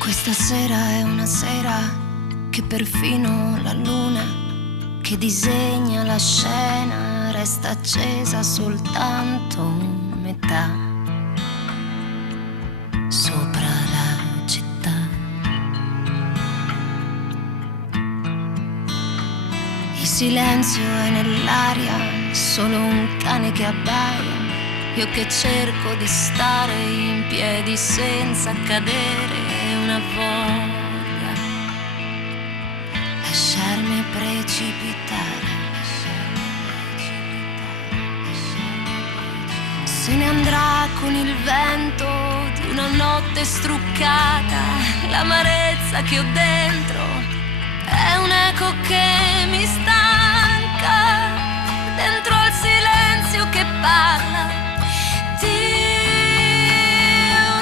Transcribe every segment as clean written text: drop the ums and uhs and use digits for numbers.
Questa sera è una sera che perfino la luna che disegna la scena resta accesa soltanto metà sopra la città. Il silenzio è nell'aria, solo un cane che abbaia. Io che cerco di stare in piedi senza cadere, una voglia lasciarmi precipitare. Se ne andrà con il vento di una notte struccata, l'amarezza che ho dentro è un'eco che mi stanca, dentro al silenzio che parla di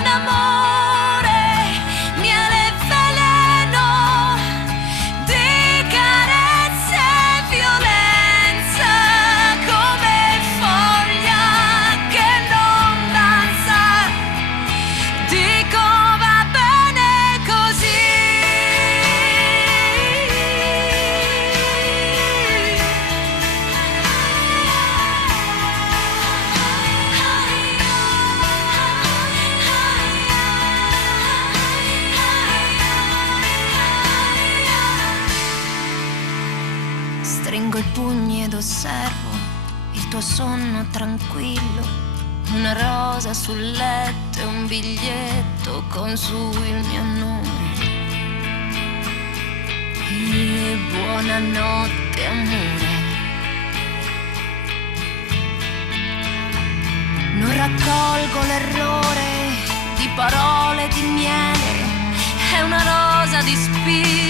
un amore, miele e veleno, di carezze e violenza, come foglia che non danza. Dico va bene così. Stringo i pugni ed osservo il tuo sonno tranquillo, una rosa sul letto e un biglietto con su il mio nome. E buonanotte amore. Non raccolgo l'errore di parole di miele, è una rosa di spirito